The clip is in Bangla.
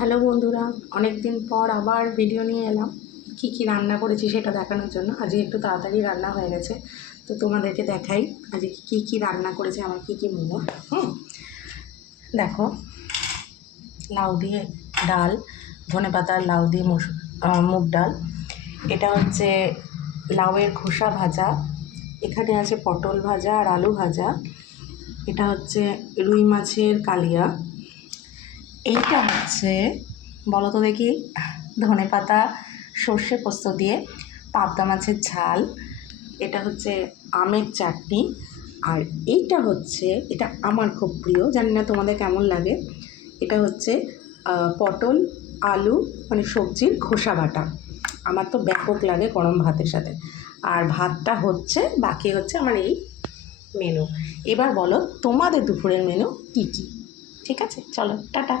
হ্যালো বন্ধুরা, অনেক দিন পর আবার ভিডিও নিয়ে এলাম। কি রান্না করেছি সেটা দেখানোর জন্য। আজকে একটু তাড়াতাড়ি রান্না হয়ে গেছে, তো তোমাদেরকে দেখাই আজকে কি রান্না করেছে আমার কি মেনু। দেখো, লাউ দিয়ে ডাল, ধনেপাতার লাউ দিয়ে মুগ ডাল, এটা হচ্ছে লাউয়ের খোসা ভাজা, এখানে আছে পটল ভাজা আর আলু ভাজা, এটা হচ্ছে রুই মাছের কালিয়া, এইটা হচ্ছে বলো তো দেখি ধনেপাতা সর্ষে পোস্ত দিয়ে পাবদা মাছের ঝাল, এটা হচ্ছে আমের চাটনি, আর এটা আমার খুব প্রিয়, জানি না তোমাদের কেমন লাগে, এটা হচ্ছে পটল আলু মানে সবজির খোসা বাটা। আমার তো ব্যাপক লাগে গরম ভাতের সাথে। আর ভাতটা হচ্ছে বাকি হচ্ছে আমার এই মেনু। এবার বলো তোমাদের দুপুরের মেনু কী কী। ঠিক আছে, চলো টাটা।